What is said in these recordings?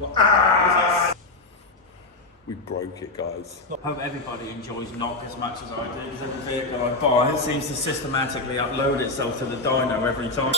We broke it, guys. I hope everybody enjoys knock as much as I do, because every vehicle I buy seems to systematically upload itself to the dyno every time.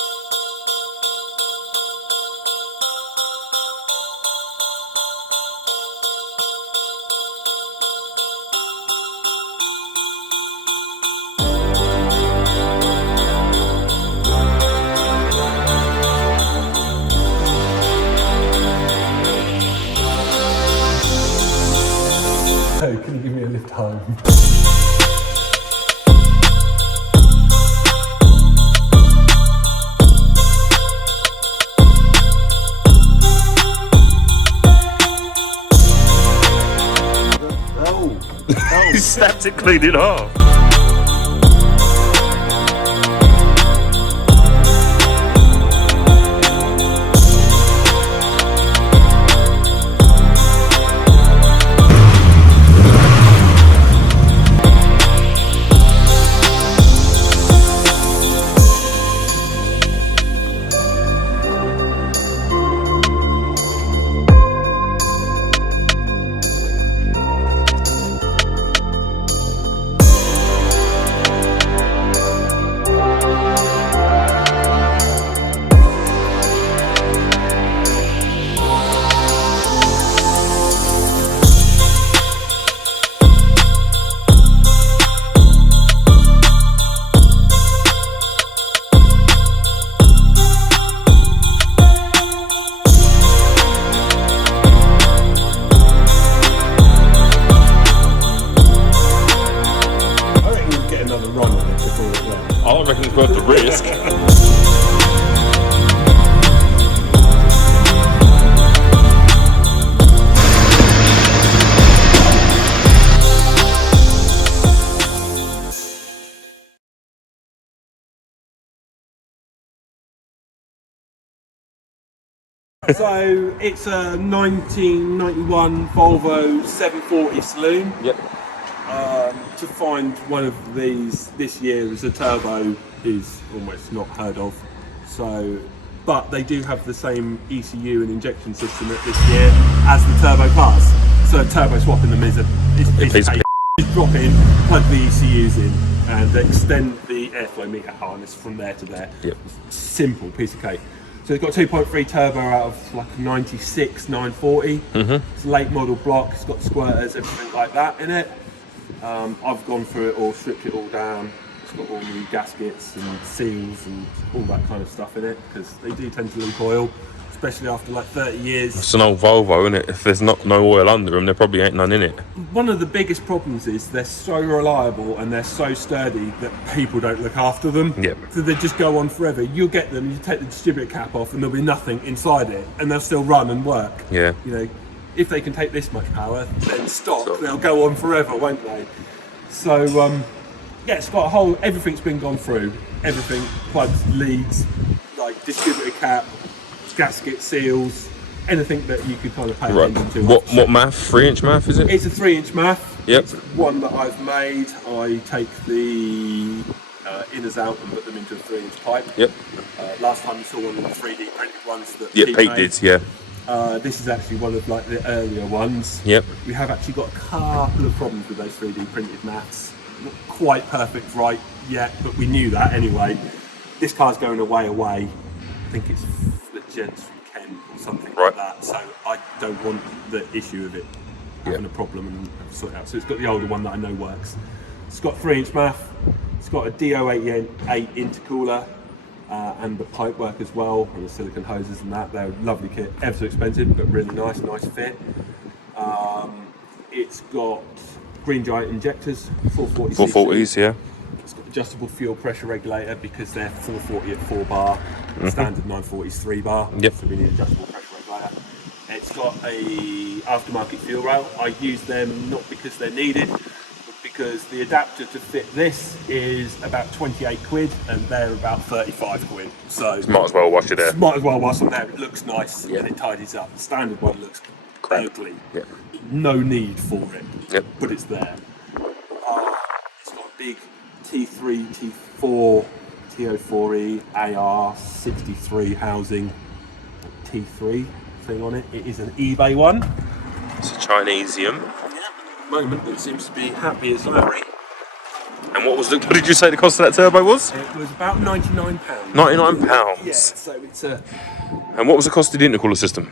Hey, can you give me a lift home? He snapped it, cleaned it off. I don't reckon it's worth the risk. So it's a 1991 Volvo 740 saloon. Yep. To find one of these this year as a turbo is almost not heard of. So, but they do have the same ECU and injection system this year as the turbo cars. So turbo swapping them is a piece of cake. Just drop in, plug the ECUs in, and extend the airflow meter harness from there to there. Yep. Simple piece of cake. So it's got 2.3 turbo out of like 96 940. It's a late model block. It's got squirters, everything like that in it. I've gone through it all, stripped it all down. It's got all new gaskets and seals and all that kind of stuff in it, because they do tend to leak oil, especially after like 30 years. It's an old Volvo, isn't it? If there's no oil under them, there probably ain't none in it. One of the biggest problems is they're so reliable and they're so sturdy that people don't look after them. Yep. So they just go on forever. You'll get them, you take the distributor cap off and there'll be nothing inside it, and they'll still run and work. Yeah. You know, if they can take this much power, then stock, they'll go on forever, won't they? So, yeah, it's got a whole, everything's been gone through. Everything, plugs, leads, like distributor cap, gasket seals, anything that you could kind of pay attention to. What math? 3-inch math, is it? It's a 3-inch math. Yep. It's one that I've made. I take the inners out and put them into a 3-inch pipe. Yep. Last time you saw one of the 3D printed ones that Pete did, yeah. This is actually one of like the earlier ones. Yep. We have actually got a couple of problems with those 3D printed maths. Not quite perfect right yet, but we knew that anyway. This car's going away. I think it's the gents from Kent or something like that. So I don't want the issue of it having a problem and have to sort it out. So it's got the older one that I know works. It's got 3-inch math. It's got a DO88 intercooler. And the pipe work as well, and the silicone hoses and that. They're a lovely kit, ever so expensive, but really nice fit. It's got green giant injectors, 440 440s, yeah. It's got adjustable fuel pressure regulator because they're 440 at 4 bar, standard 940s 3 bar, Yep. so we need adjustable pressure regulator. It's got a aftermarket fuel rail. I use them not because they're needed, because the adapter to fit this is about 28 quid and they're about 35 quid. So Might as well wash it there. might as well wash them there. It looks nice and it tidies up. The standard one looks ugly. Yep. No need for it, Yep. but it's there. It's got a big T3, T4, TO4E, AR63 housing. T3, thing on it. It is an eBay one. It's a Chinesium. At the moment, it seems to be happy as Larry. And what did you say the cost of that turbo was? It was about £99. £99. Yeah, so it's a... And what was the cost of the intercooler system?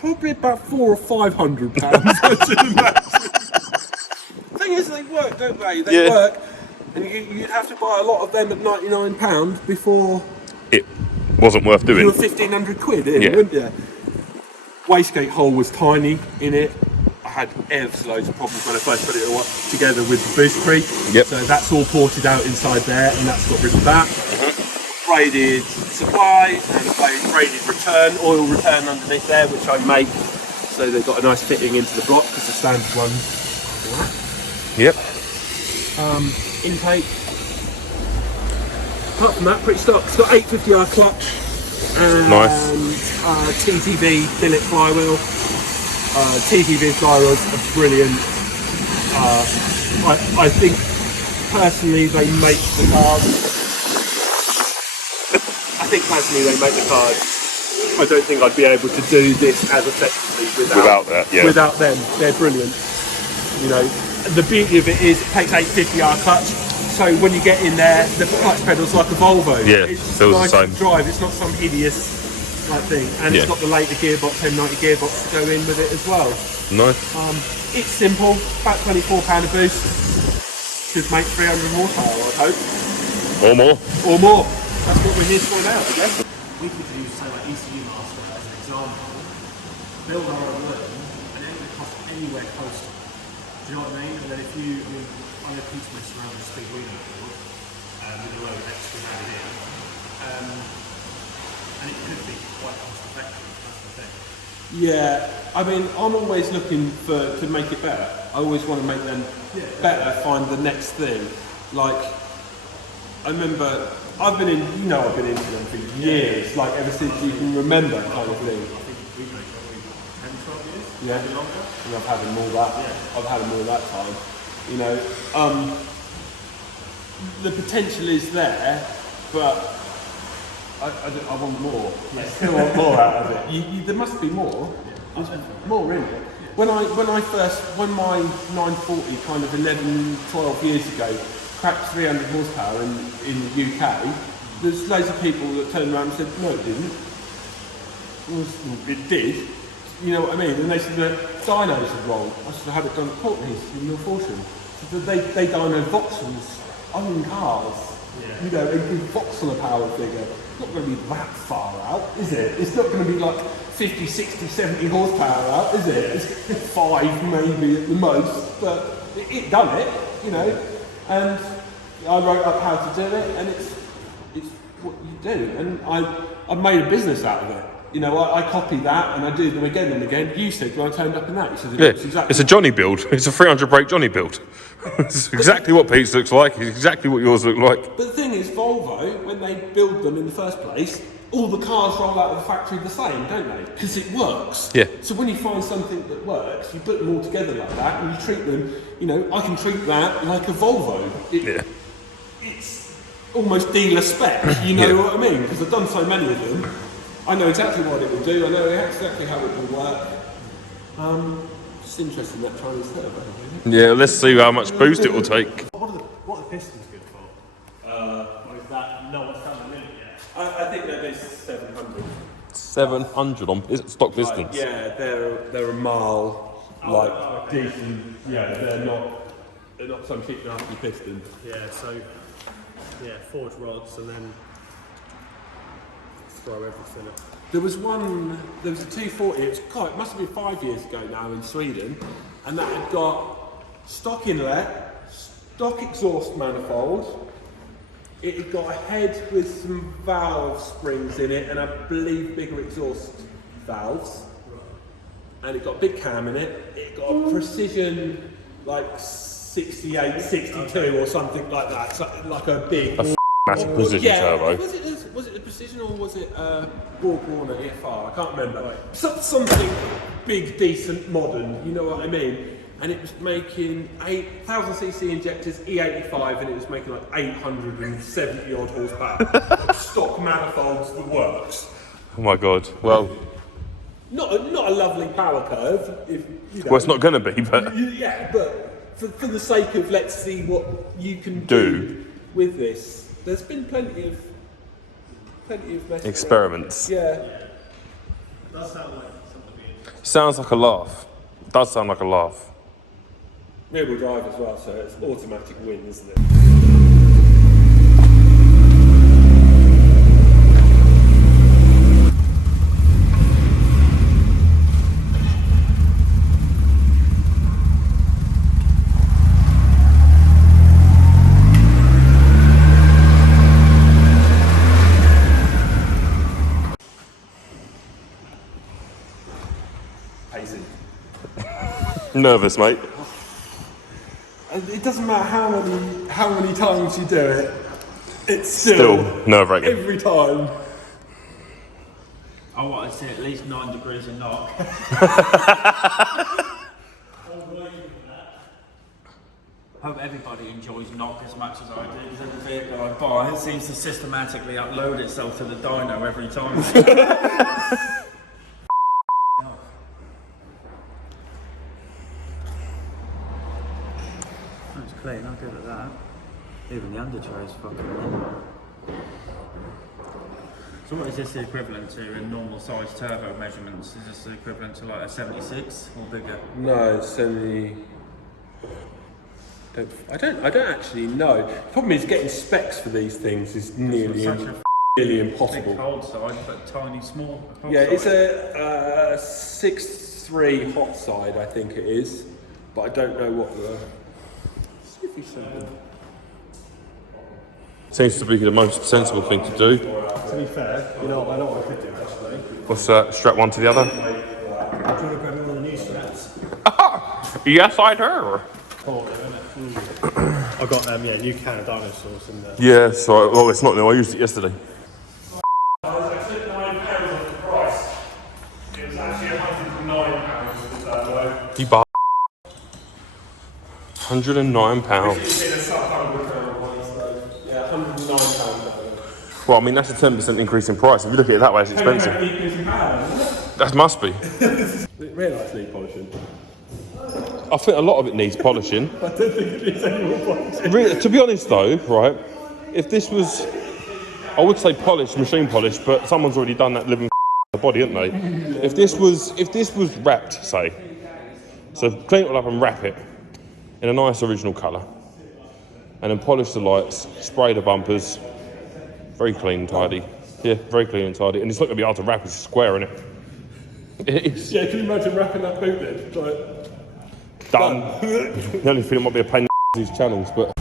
Probably about £400 or £500, I should imagine. The thing is, they work, don't they? They work, and you'd have to buy a lot of them at £99 before It wasn't worth doing. you were 1,500 quid in, wouldn't you? Wastegate hole was tiny in it. I had loads of problems when I first put it all together with the boost creep. Yep. So that's all ported out inside there, and that's got rid of that. Braided supply and a braided return, oil return underneath there, which I make. So they've got a nice fitting into the block because the standard ones. Yep. Intake. Apart from that, pretty stock. It's got 850R clutch and TTV billet flywheel. TTV flywheels are brilliant. I think personally they make the cars. I don't think I'd be able to do this as effectively without them. They're brilliant. You know, the beauty of it is it takes 850R clutch, so when you get in there, the clutch pedal's like a Volvo. Yeah, it's feels nice the same. to drive. It's not some hideous like thing, and it's got the later gearbox, 1090 gearbox to go in with it as well. Nice. It's simple, about £24 a boost. Should make 300 horsepower, I hope. Or more. Or more. That's what we're here for now, I guess. We could use, say, like ECU master as an example, build our own loom, and it would cost anywhere close to it. Do you know what I mean? And then if you, I know Pete's messing around with the speed we don't build, with a load of extra added in, and it could be quite cost effective, that's the thing. Yeah, I mean, I'm always looking to make it better. I always want to make them better, find the next thing. Like, I remember, I've been into them for years, like ever since you can remember kind of thing. I think we've made probably 10, 12 years, Yeah, maybe longer. and I've had them all that. I've had them all that time. You know, the potential is there, but I want more. I still want more out of it. There must be more. There's more in it. When my 940 kind of 11, 12 years ago cracked 300 horsepower in the UK, there's loads of people that turned around and said, no it didn't. It did. You know what I mean? And they said that dynos are wrong. I should have had it done at Courtney's in North Horsham. So they dyno Vauxhall's own cars. Yeah. You know, a big Vauxhall power figure. It's not going to be that far out, is it? It's not going to be like 50, 60, 70 horsepower out, is it? It's 5 maybe at the most, but it done it, you know. And I wrote up how to do it, and it's what you do. And I made a business out of it. You know, I copied that and I do them again and again. You said when I turned up in that, you said it looks exactly. It's a Johnny build. It's a 300 brake Johnny build. It's exactly what Pete's looks like. It's exactly what yours look like. But the thing is, Volvo, when they build them in the first place, all the cars roll out of the factory the same, don't they? Because it works. Yeah. So when you find something that works, you put them all together like that, and you treat them. You know, I can treat that like a Volvo. It's almost dealer spec. You know what I mean? Because I've done so many of them. I know exactly what it will do. I know exactly how it will work. Just interesting that Chinese turbo. Yeah, let's see how much boost it will take. What are the pistons good for? Or is that no one's done the limit yet? I think that is 700. 700 on stock pistons. Yeah, they're a mile, decent. Yeah, they're not some cheap nasty piston. Yeah, so forge rods and then throw everything up. There was a 240, it must have been 5 years ago now in Sweden, and that had got stock inlet, stock exhaust manifold, it had got a head with some valve springs in it, and I believe bigger exhaust valves, and it got a big cam in it, it got a precision like 68, 62 or something like that, so like a big... Massive precision turbo. Was it the precision or was it Borg Warner EFR? I can't remember. Right. Something big, decent, modern. You know what I mean? And it was making 8,000cc injectors, E85, and it was making like 870 odd horsepower. Like stock manifolds, the works. Oh my god. Well, not a lovely power curve. If you know, Well, it's not going to be, but yeah, but for the sake of let's see what you can do with this. There's been plenty of messing experiments. around. Yeah. It does sound like something being Sounds like a laugh. Does sound like a laugh. Rear wheel drive as well, so it's automatic win, isn't it? Pacing. Nervous, mate. It doesn't matter how many times you do it, it's still nerve-wracking. every time. I want to see at least 9 degrees of knock. Hope everybody enjoys knock as much as I do, because every vehicle I buy seems to systematically upload itself to the dyno every time. That's clean, I'm good at that. Even the undertray is fucking long. So what is this equivalent to in normal size turbo measurements? Is this equivalent to like a 76 or bigger? No, it's only. I don't actually know. The problem is getting specs for these things is nearly impossible. Big cold side, but tiny small. Hot Yeah, side. it's a 6.3 hot side, I think it is, but I don't know what the. See if he said that. Seems to be the most sensible thing to do. To be fair, I know what I could do actually. What's that? Strap one to the other? Do you want to grab me one of the new straps? Yes, I do. I got new can of dinosaurs in there. Yeah, so well, it's not new. I used it yesterday. I took £9 off the price. It was actually £109 with the turbo. You bar. £109. It's in a sub £100 one, so yeah, £109. Well, I mean that's a 10% increase in price. If you look at it that way, it's expensive. That must be. Really nice lead polishing. I think a lot of it needs polishing. I don't think it needs any more polishing. Really, to be honest though, right, if this was, I would say polished, machine polished, but someone's already done that living the body, haven't they? If this was wrapped, say, so clean it all up and wrap it in a nice original colour, and then polish the lights, spray the bumpers, very clean and tidy. Yeah, very clean and tidy, and it's not going to be hard to wrap, it's square, isn't it? It is. Yeah, can you imagine wrapping that boot then? Like, Done. The only thing that might be a pain in these channels, but.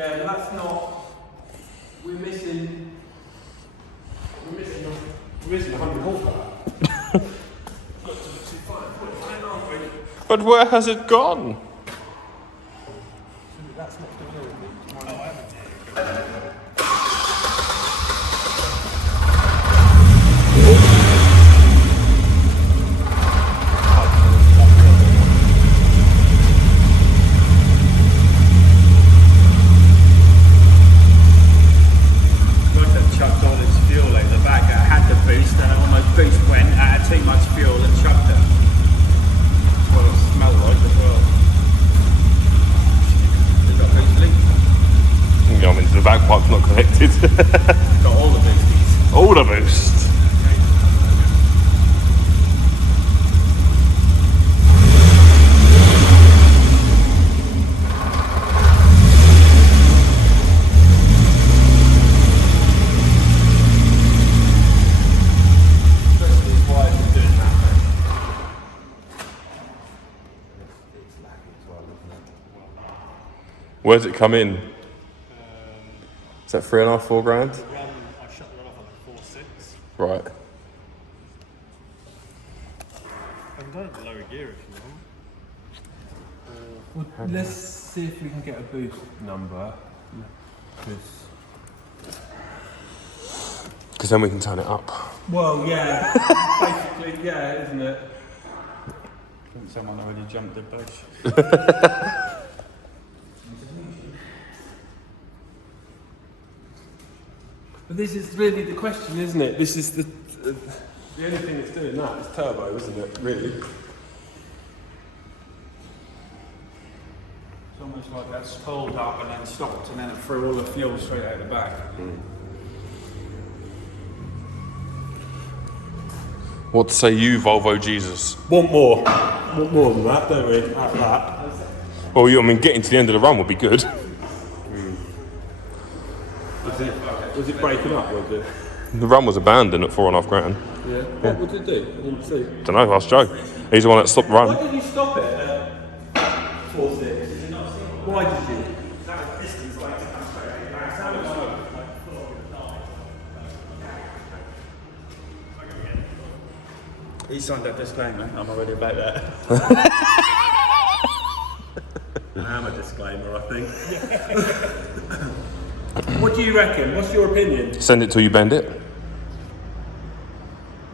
yeah, but that's not. We're missing 100 horsepower. But where has it gone? That's not Chucked all its fuel in the back. It had the boost, and when my boost went, it had too much fuel and chucked it. Well, it smelled like as well. Did that boost leak? Yeah, I mean, the bagpipe's not connected. Got all the boosties. All the boost. Where's it come in? Is that 3.5, 4 grand? I shut the run off at like 4.6. Right. I can go to lower gear if you want. Well, let's see if we can get a boost number. Because then we can turn it up. Well, yeah, basically, yeah, isn't it? I think someone already jumped the bush. But this is really the question, isn't it? This is the only thing that's doing that is turbo, isn't it? Really. It's almost like that's pulled up and then stopped and then it threw all the fuel straight out the back. What say you, Volvo Jesus? Want more than that, don't we? At that. Well, I mean, getting to the end of the run would be good. Was it breaking up? Was it? The run was abandoned at 4.5 grand. Yeah. What did it do? I didn't see. Don't know, ask Joe. He's the one that stopped the Why run. did you stop it at 4.6? Why did you? He signed that disclaimer. I'm already about that. I am a disclaimer, I think. What do you reckon? What's your opinion? Send it till you bend it.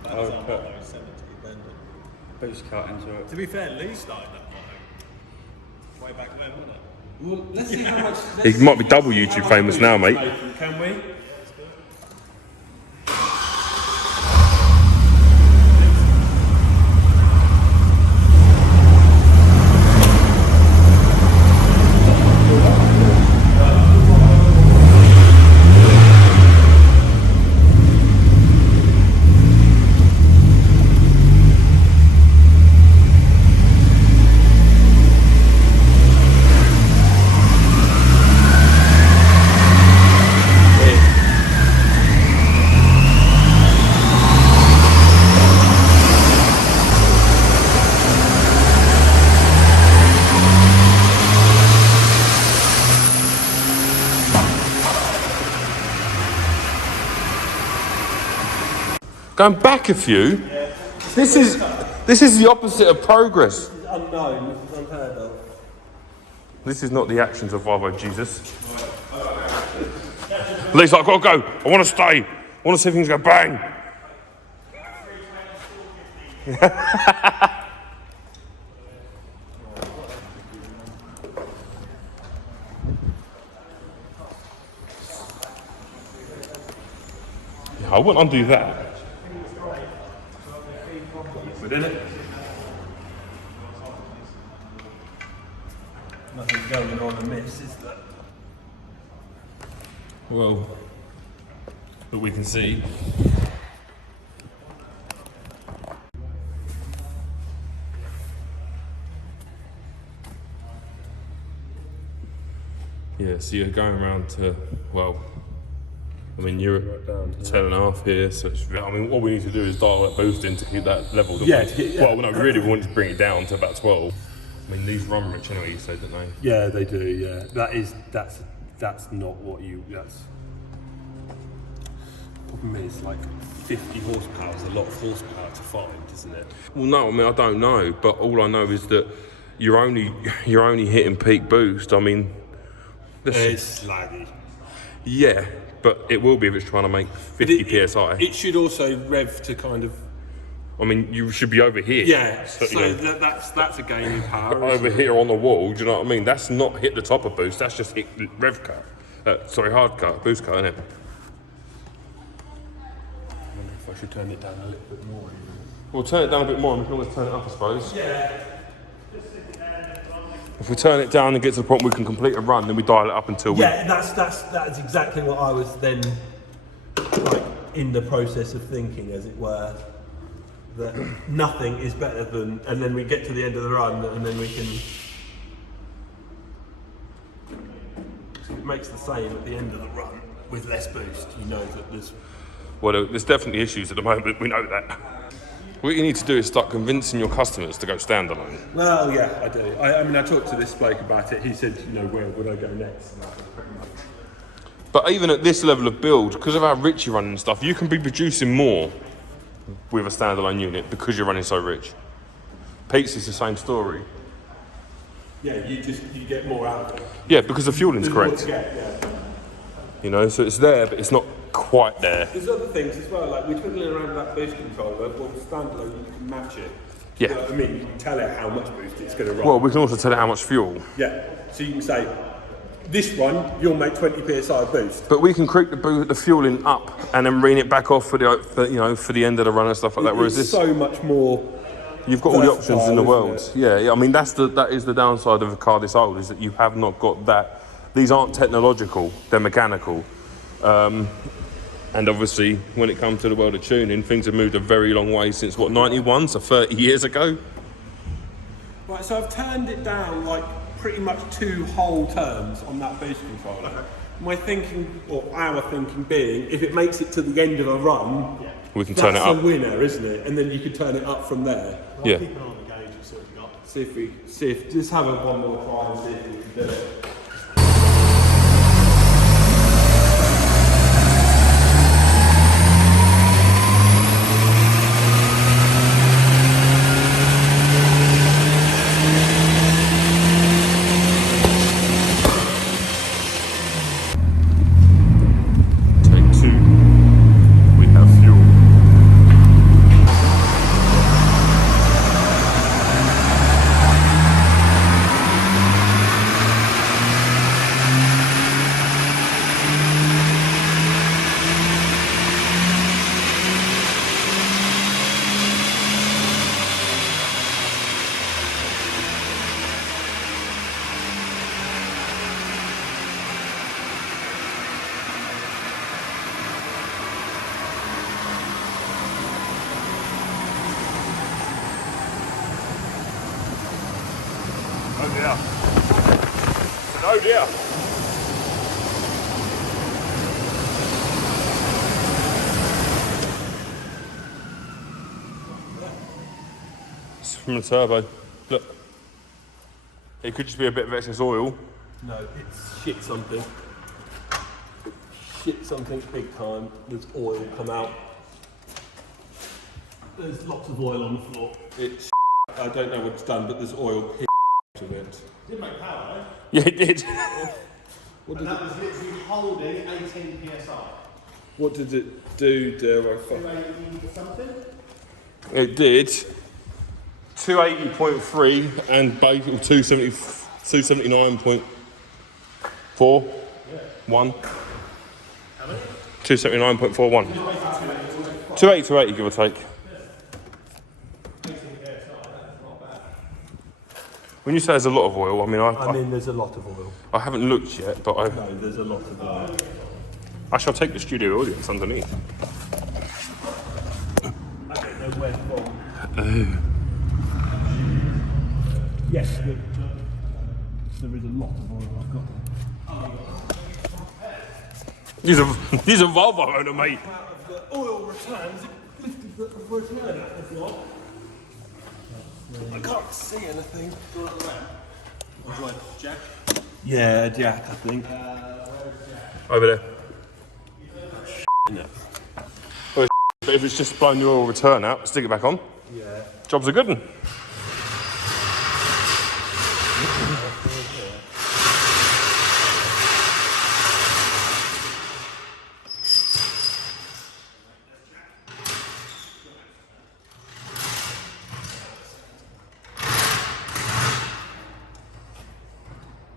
I would put boost cut into it. To be fair, Lee started that way back then, wasn't it? Well, let's see how much. He might be double YouTube famous now, mate. Can we? Going back a few. This is the opposite of progress. This is unknown. This is unheard of. This is not the actions of Volvo Jesus. Lee's like, I've got to go. I want to stay. I want to see things go bang. Yeah, I wouldn't undo that. Within it. Nothing going on amiss, is there? Well, but we can see. Yeah, so you're going around to, well, I mean, you're at 10.5 here, so it's, I mean, all we need to do is dial that boost in to keep that level. Yeah, to get- yeah. Well, no, really, we want to bring it down to about 12. I mean, these run rich anyway, you say, don't they? Yeah, they do. Yeah, that's not what you. That's problem is like 50 horsepower is a lot of horsepower to find, isn't it? Well, no, I mean, I don't know, but all I know is that you're only hitting peak boost. I mean, It's laggy. yeah, but it will be if it's trying to make 50 psi. It should also rev to kind of. I mean, you should be over here. Yeah, So, so you know, that's a gain in power. over isn't it? here on the wall. Do you know what I mean? That's not hit the top of boost. That's just hit rev cut. Hard cut, boost cut, innit? I wonder if I should turn it down a little bit more. We'll turn it down a bit more, and we can always turn it up, I suppose. Yeah. If we turn it down and get to the point where we can complete a run, then we dial it up until we. Yeah, that's exactly what I was then like in the process of thinking, as it were, that nothing is better than, and then we get to the end of the run, and then we can. It makes the same at the end of the run with less boost. You know that there's. Well, there's definitely issues at the moment. We know that. What you need to do is start convincing your customers to go standalone. Well, yeah, I do. I mean, I talked to this bloke about it. He said, you know, where would I go next? And that was pretty much. But even at this level of build, because of how rich you're running and stuff, you can be producing more with a standalone unit because you're running so rich. Pizza's the same story. Yeah, you get more out of it. Yeah, because the fueling's There's more correct. to get, yeah. You know, so it's there, but it's not quite there. There's other things as well, like we're twiddling around with that boost controller. Well, standalone, you can match it. Yeah. You know what I mean, you can tell it how much boost it's going to run. Well, we can also tell it how much fuel. Yeah, so you can say, this one, you'll make 20 psi boost. But we can creep the fueling up and then rein it back off for the end of the run and stuff like that. Whereas It's this, so much more. you've got all the options in the versatile, world. isn't Yeah. I mean, that is the downside of a car this old, is that you have not got that. These aren't technological; they're mechanical. And obviously, when it comes to the world of tuning, things have moved a very long way since, what, 91, so 30 years ago? Right, so I've turned it down like pretty much 2 whole turns on that boost controller. My thinking, or our thinking being, if it makes it to the end of a run, We can turn it that's up. a winner, isn't it? And then you can turn it up from there. Yeah. Keep an eye on the gauge and see what you got. See if, just have one more try and see if we can do it. Take 2. We have fuel. Oh dear. It's an oh dear. It's from the turbo. Look. It could just be a bit of excess oil. No, it's shit something. Shit something big time. There's oil come out. There's lots of oil on the floor. It's I don't know what it's done, but there's oil out of it. Did make power, though. Yeah, it did. What And did that was literally holding 18 psi. What did it do, dare I fuck? 280 something? It did 280.3 and 279.4. Yeah. 1. 279.41. 280, give or take. When you say there's a lot of oil, I mean, I mean, there's a lot of oil. I haven't looked yet, but No, there's a lot of oil. I shall take the studio audience underneath. I don't know where from. Yes, there is a lot of oil I've got. He's a Volvo owner, mate. Out of the oil returns, it lifted the return out of the floor. I can't see anything. Jack? Yeah, Jack, I think. Over there. No. But if it's just blowing your oil return out, stick it back on. Yeah. Job's a good one.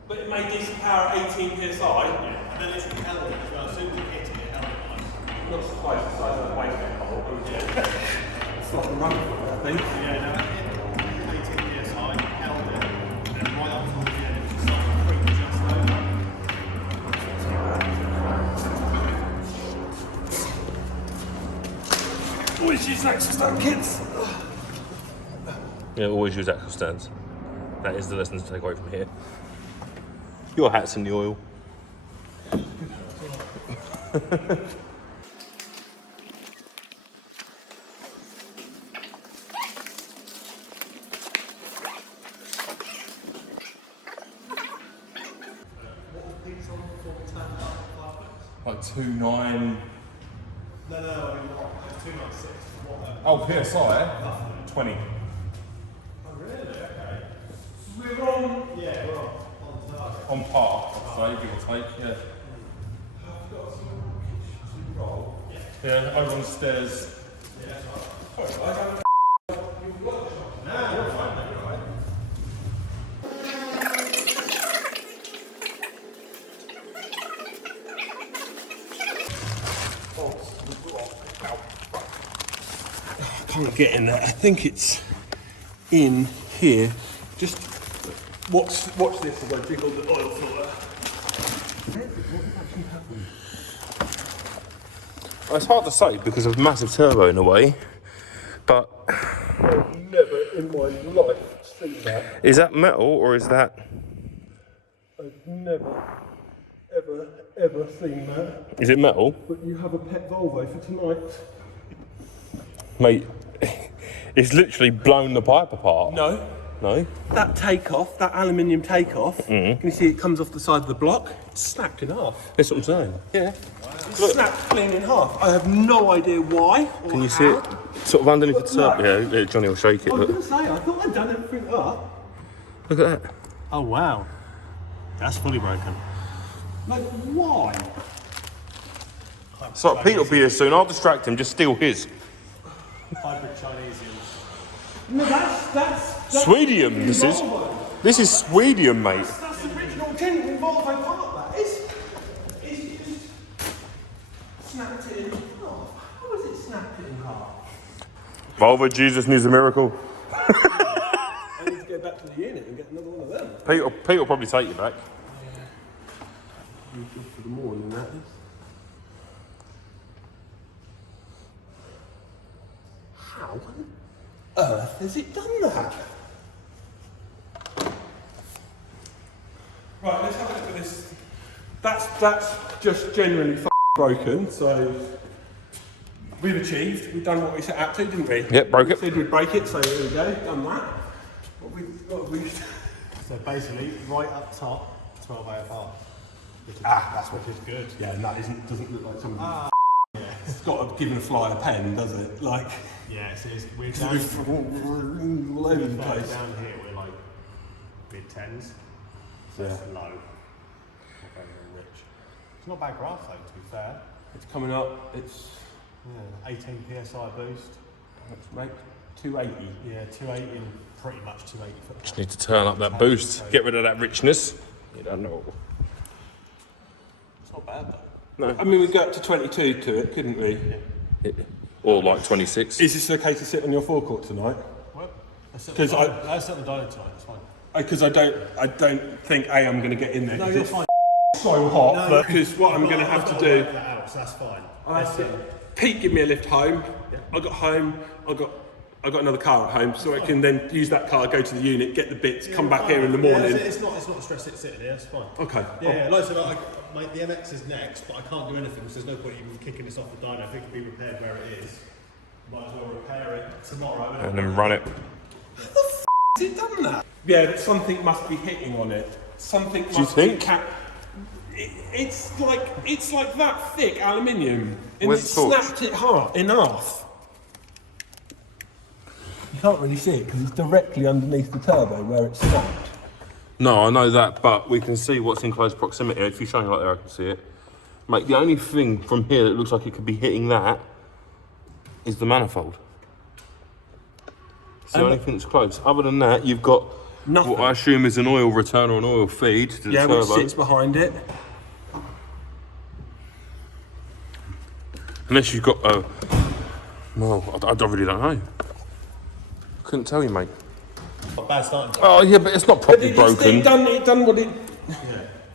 But it made decent power at 18 psi. And then it's held it as well. As soon as you hit it, it held it nice. I'm not surprised the size of the waste hole. It's not the run for it, I think. Yeah, no, it hit 18 psi, held it, and right up towards the end, it was just starting to creep just over. Always use axle stand kits. Yeah, always use axle stands. That is the lesson to take away from here. Your hat's in the oil. Like 2.9. No, I mean, it's 296. Oh, PSI? 20. Oh, really? Okay. We're on. Yeah, we're on target. On par, I'd say, give or take, yeah. Yeah, over on the stairs. I can't get in there. I think it's in here. Just watch this as I jiggle the oil filter. Well, it's hard to say because of massive turbo in a way, but I've never in my life seen that. is that metal or is that? I've never, ever seen that. Is it metal? But you have a pet Volvo for tonight. Mate, it's literally blown the pipe apart. No. No? That takeoff, that aluminium takeoff, can you see it comes off the side of the block? It's snapped in half. That's what I'm saying. Yeah. It's snapped clean in half. I have no idea why. Or Can you see how. it? Sort of underneath the Look. turbo. Yeah, Johnny will shake it. I was Look, going to say, I thought I'd done everything up. look at that. Oh, wow. That's fully broken. Like, why? So Pete will be here soon. I'll distract him. Just steal his. Hybrid Chinese. No, that's Swedium, this is. Volvo. This is Swedium, mate. That's the original genuine Volvo part, that is. It's just snapped it in half. How was it snapped it in half? Volvo Jesus needs a miracle. I need to go back to the unit and get another one of them. Pete will probably take you back. Good for the morning, that is. How on earth has it done that? Right, let's have a look at this. That's just generally broken, so we've achieved. We've done what we set out to, didn't we? Yep, broke We it. said we'd break it, so here we go, done that. What have we So basically, right up top, 12 AFR. that's Which is good. Yeah, and that doesn't look like something. It's got to give a fly a pen, does it? Like, Yeah, so we're it's down, all over the place. down here, we're like mid-10s. So Yeah. it's low. Not very, very rich. It's not bad graph though, to be fair. It's coming up. It's Yeah, 18 PSI boost. mate, 280. Yeah, 280 and pretty much 280 foot. Just need to turn up that boost. Get rid of that richness. You don't know. It's not bad though. No. I mean, we got up to 22 to it, couldn't we? Or like 26. Is this okay to sit on your forecourt tonight? Well, Because let's set the dyno tonight, it's fine. Because I don't think I'm going to get in there. No, 'cause you're it's fine. so hot. No, but because what I'm going to have to do. That out, so that's fine. Pete give me a lift home. I got home. I got another car at home, so I can then use that car, go to the unit, get the bits, come back here in the morning. It's not stress it sitting here, it's fine. Okay. Yeah, like I said, mate, the MX is next, but I can't do anything because there's no point even kicking this off the dyno. If it can be repaired where it is, might as well repair it tomorrow. And then run it. Has it done that? Yeah, but something must be hitting on it. Something must you think? It's like that thick aluminium, and Where's it the torch? snapped it in half. You can't really see it because it's directly underneath the turbo where it snapped. No, I know that, but we can see what's in close proximity. If you shine it like there, I can see it. Mate, the only thing from here that looks like it could be hitting that is the manifold. It's the only thing that's close. Other than that, you've got Nothing. what I assume is an oil return or an oil feed to the Yeah, turbo. which sits behind it. Unless you've got a... Well, I really don't know. Couldn't tell you, mate. Not bad starting point. Oh, yeah, but it's not properly broken. It done what it. Yeah,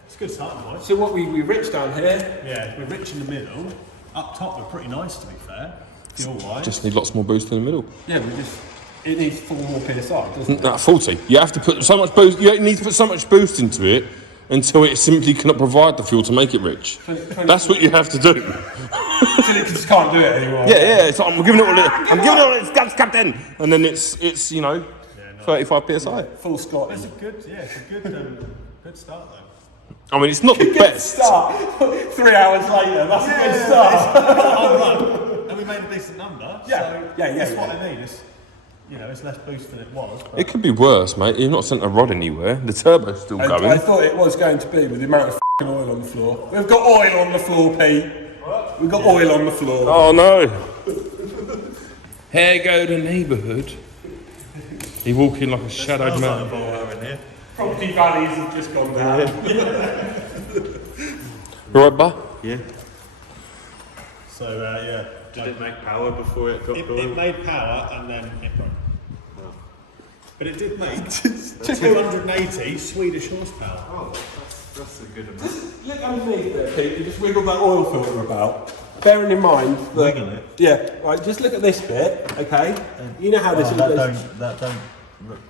it's a good starting point. So what we rich down here. Yeah, we're rich in the middle. Up top, we're pretty nice to be fair. Fuel-wise. Just need lots more boost in the middle. Yeah, it needs 4 more PSI, doesn't it? Nah, 40. You have to put so much boost. You need to put so much boost into it until it simply cannot provide the fuel to make it rich. That's what you have to do. Until it just can't do it anymore. Yeah. It's like, I'm giving it all. I'm giving it all its guts, Captain. And then it's 35 psi. Full Scottish. It's a good, good start though. I mean, it's not the Good best. start. 3 hours later, that's a good start. And we made a decent number. Yeah, So yeah. That's what I need. It's less boost than it was. But It could be worse, mate. You've not sent a rod anywhere. The turbo's still going. I thought it was going to be with the amount of f***ing oil on the floor. We've got oil on the floor, Pete. We've got oil on the floor. Oh no! Here go the neighbourhood. He walking like a shadowed man. Volvo in here. Property values have just gone down. Right, ba? Yeah. So yeah. Did it make power before it got going? It made power and then it broke. But it did make 280 Swedish horsepower. Oh, that's a good amount. Look underneath there, Pete. You just wiggle that oil filter about. Bearing in mind that... Wiggle it? Yeah. Right, just look at this bit, okay? You know how this is... That don't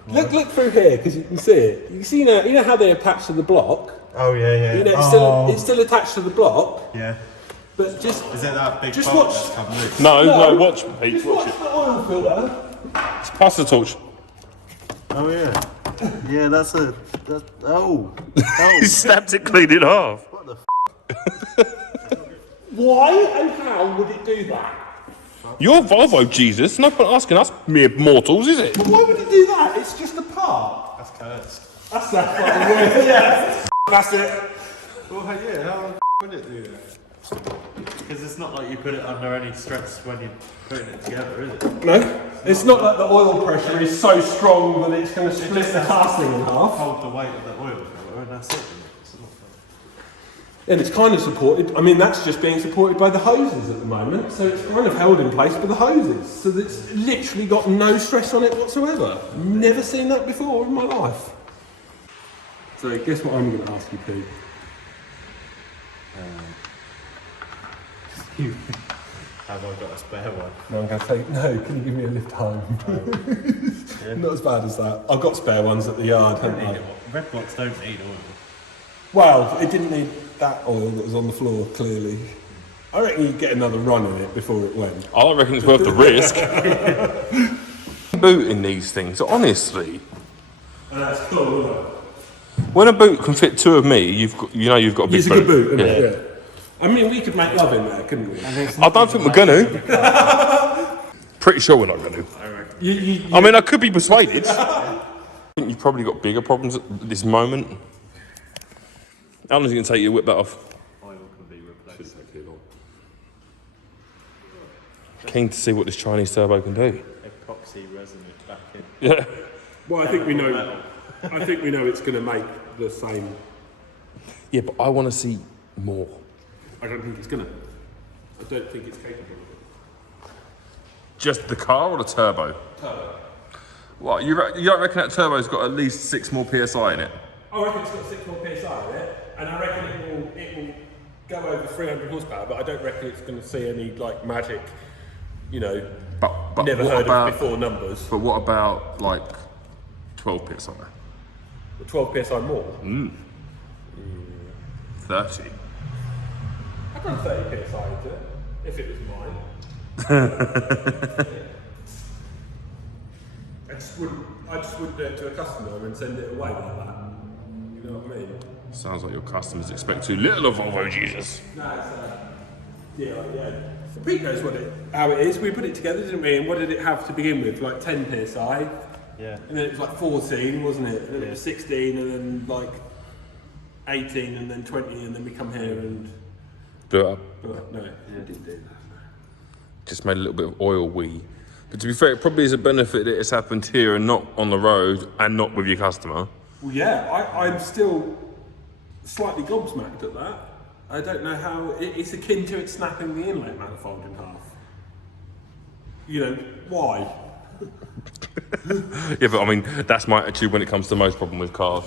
Look through here, because you can see it. You see, you know how they attach to the block? Oh yeah. You know, it's still attached to the block, Yeah. but just... Is it that big Just bolt watch- that's come loose? No, watch, Pete. Just Watch watch it. the oil filter. Pass the torch. Oh yeah. Yeah, that's oh. He snapped it clean in half. What the Why and how would it do that? You're Volvo, Jesus. No point asking us mere mortals, is it? But why would it do that? It's just a part. That's cursed. That's that fucking word. Yeah. That's it. Well, yeah, how would it do that? Because it's not like you put it under any stress when you're putting it together, is it? No, it's not like the oil pressure is so strong that it's going to split the casting in half. Hold the weight of the oil filler and that's it. And it's kind of supported, I mean, that's just being supported by the hoses at the moment, so it's kind of held in place by the hoses. So it's literally got no stress on it whatsoever. Never seen that before in my life. So guess what I'm going to ask you, Pete? Have I got a spare one? No, I'm going to say, no, can you give me a lift home? Not as bad as that. I've got spare ones at the yard, haven't I? Red box don't need oil. Well, it didn't need that oil that was on the floor, clearly. I reckon you'd get another run in it before it went. I don't reckon it's worth the risk. Booting these things, honestly. That's cool, isn't it? When a boot can fit two of me, you've got a big It's a boot. good boot, isn't Yeah. it? Yeah. I mean, we could make love in there, couldn't we? I don't think we're gonna. Pretty sure we're not gonna. You I mean, I could be persuaded. I think you've probably got bigger problems at this moment. How long is it going to take you to whip that off? Oil can be replaced. Keen to see what this Chinese turbo can do. Epoxy resin it back in. Yeah. Well, I think we know. I think we know it's going to make the same. Yeah, but I want to see more. I don't think it's going to. I don't think it's capable of it. Just the car or the turbo? Turbo. What, you don't reckon that turbo's got at least 6 more PSI in it? I reckon it's got 6 more PSI in it, and I reckon it will go over 300 horsepower. But I don't reckon it's going to see any like magic, you know, But never what heard about, of before numbers. But what about like 12 PSI? 12 PSI more. 30. I'd run 30 PSI into it if it was mine. I just wouldn't do it to a customer and send it away like that. You know what I mean? Sounds like your customers expect too little of Volvo, Jesus. No, it's yeah. Pete knows how it is. We put it together, didn't we? And what did it have to begin with? Like 10 PSI. Yeah. And then it was like 14, wasn't it? And then it was 16, and then like 18, and then 20, and then we come here and. Do it up. But no, we didn't do that. Just made a little bit of oil wee. But to be fair, it probably is a benefit that it's happened here and not on the road and not with your customer. Well, yeah, I'm still slightly gobsmacked at that. I don't know how it's akin to it snapping the inlet manifold in half. You know, why? Yeah, but I mean, that's my attitude when it comes to most problem with cars.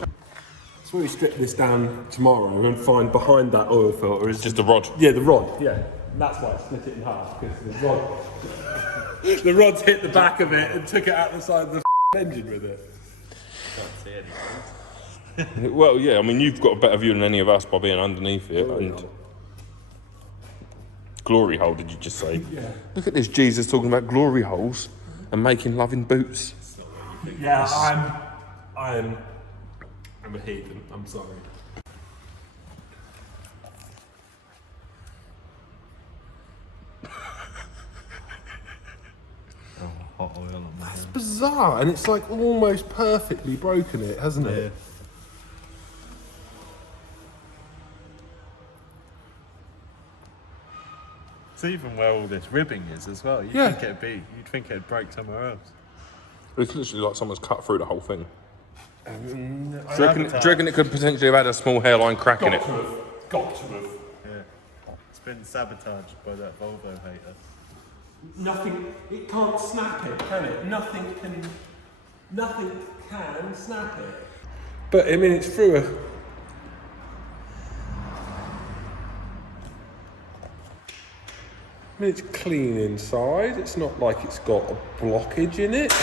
So we strip this down tomorrow and find behind that oil filter is Just a rod. Yeah, the rod. Yeah, that's why I split it in half, because the rod, the rod's hit the back of it and took it out the side of the engine with it. Can't see anything. Well, yeah, I mean, you've got a better view than any of us by being underneath it. And glory hole, did you just say? Yeah. Look at this Jesus talking about glory holes and making love in boots. Yeah, I'm a heathen. I'm sorry. That's bizarre, and it's like almost perfectly broken it, hasn't it? It's even where all this ribbing is as well. Yeah. You'd think it'd break somewhere else. It's literally like someone's cut through the whole thing. Do you Sabotage. reckon it could potentially have had a small hairline crack in it? Got to have. Yeah. It's been sabotaged by that Volvo hater. Nothing, it can't snap it, can it? Nothing can snap it. But I mean, it's through a. I mean, it's clean inside. It's not like it's got a blockage in it.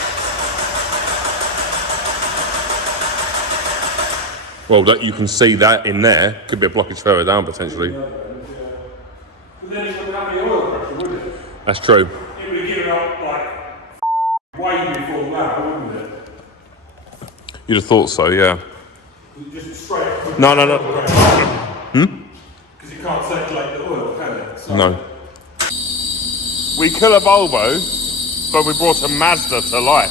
Well, that you can see that in there. Could be a blockage further down potentially. But then it wouldn't have the oil pressure, would it? That's true. It would have given up like way before that, wouldn't it? You'd have thought so, yeah. Just straight up. No. Because it can't circulate the oil, can it? So No. We kill a Volvo, but we brought a Mazda to life.